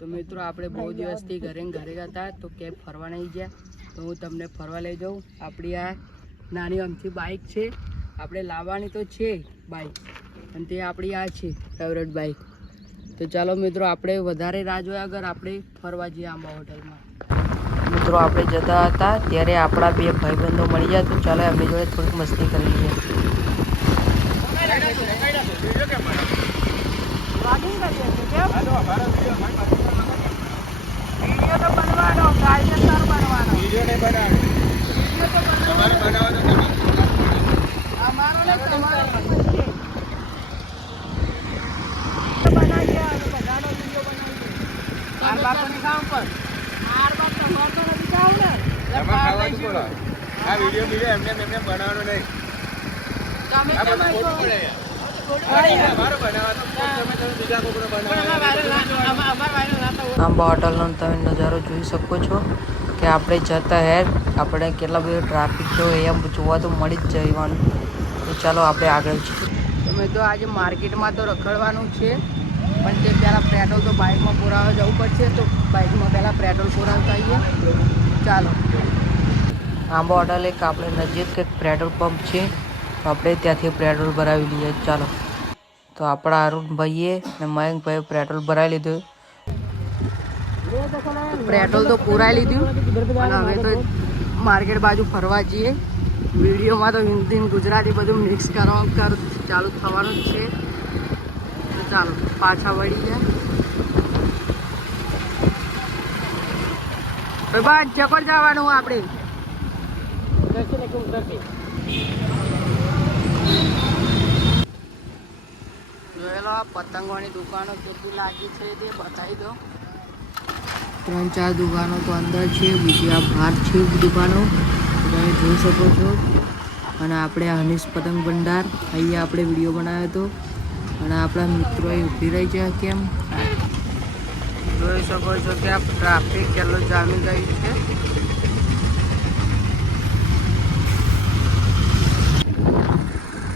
તો મિત્રો આપણે બહુ દિવસથી ઘરે હતા તો ક્યાંય ફરવા નહીં ગયા, તો હું તમને ફરવા લઈ જાઉં. આપણી આ નાની અમથી બાઇક છે, આપણે લાવવાની તો છે બાઇક, અને તે આપણી આ છે ફેવરેટ બાઇક. તો ચાલો મિત્રો આપણે વધારે રાહ જોયા આગળ આપણે ફરવા જઈએ આંબા હોટલમાં. મિત્રો આપણે જતા હતા ત્યારે આપણા બે ભાઈબંધો મળી ગયા, તો ચાલો એમની જોડે થોડીક મસ્તી કરી લઈએ. આંબા હોટલનો તમે નજારો જોઈ શકો છો કે આપણે જતા હે આપણે કેટલા બધો ટ્રાફિક તો એમ જોવા તો મળી જ જવાનું. તો ચાલો આપણે આગળ છીએ. તમે તો આજે માર્કેટમાં તો રખડવાનું છે, પણ તે પહેલાં પેટ્રોલ તો બાઇકમાં પુરાવા જવું પડશે, તો બાઇકમાં પહેલાં પેટ્રોલ પુરાવતા આવીએ. ચાલો આંબા હોટલ એક આપણે નજીક એક પેટ્રોલ પંપ છે, તો આપણે ત્યાંથી પેટ્રોલ ભરાવી લઈએ. ચાલો તો આપણા અરુણભાઈએ અને મયંકભાઈએ પેટ્રોલ ભરાવી લીધું. પેટ્રોલ તો પુરાઈ લીધું અને હવે તો માર્કેટ બાજુ ફરવા જઈએ. વિડીયોમાં તો હિન્દી ગુજરાતી બધું મિક્સ કરવા ચાલુ થવાનું જ છે. તો ચાલો પાછા વળી જાય ભાઈ, ચકોર જવાનું આપણે. જોયેલો આ પતંગોની દુકાનો કેટલી લાગી છે તે બતાવી દો. 3-4 દુકાનો તો અંદર છે, બીજી આ બહાર છે દુકાનો, તમે જોઈ શકો છો. અને આપણે હનીશ પતંગ ભંડાર અહીંયા આપણે વિડીયો બનાવ્યો હતો, અને આપણા મિત્રોએ ઊભી રહી છે. કેમ જોઈ શકો છો કે આ ટ્રાફિક કેટલો જામી ગયું છે.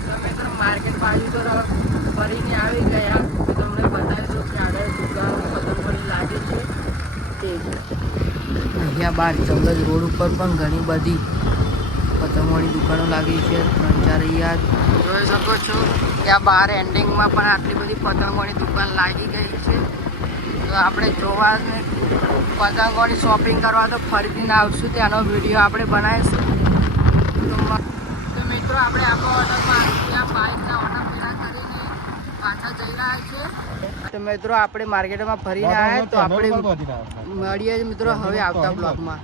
તમે તો માર્કેટ બાજુ તો ફરીને આવી ગયા, તો તમને બતાવી દો કે આગળ દુકાન પતંગોની લાગે છે. અહીંયા બહાર જંગલ રોડ ઉપર પણ ઘણી બધી પતંગોની દુકાનો લાગી છે. 3-4 અહીંયા જોઈ શકો છો કે આ બહાર એન્ડિંગમાં પણ આટલી બધી પતંગોની દુકાન લાગી ગઈ છે. તો આપણે જોવા પતંગોની શોપિંગ કરવા તો ફરીને આવશું, ત્યાંનો વિડીયો આપણે બનાવીશું. તો મિત્રો આપણે આંબા હોટલમાં ત્યાં બાઇકના ઓર્ડર પૂરા કરીને પાછા જઈ રહ્યા છીએ. તો મિત્રો આપણે માર્કેટમાં ફરીને આવ્યા, તો આપણે મળીએ મિત્રો હવે આવતા બ્લોગમાં.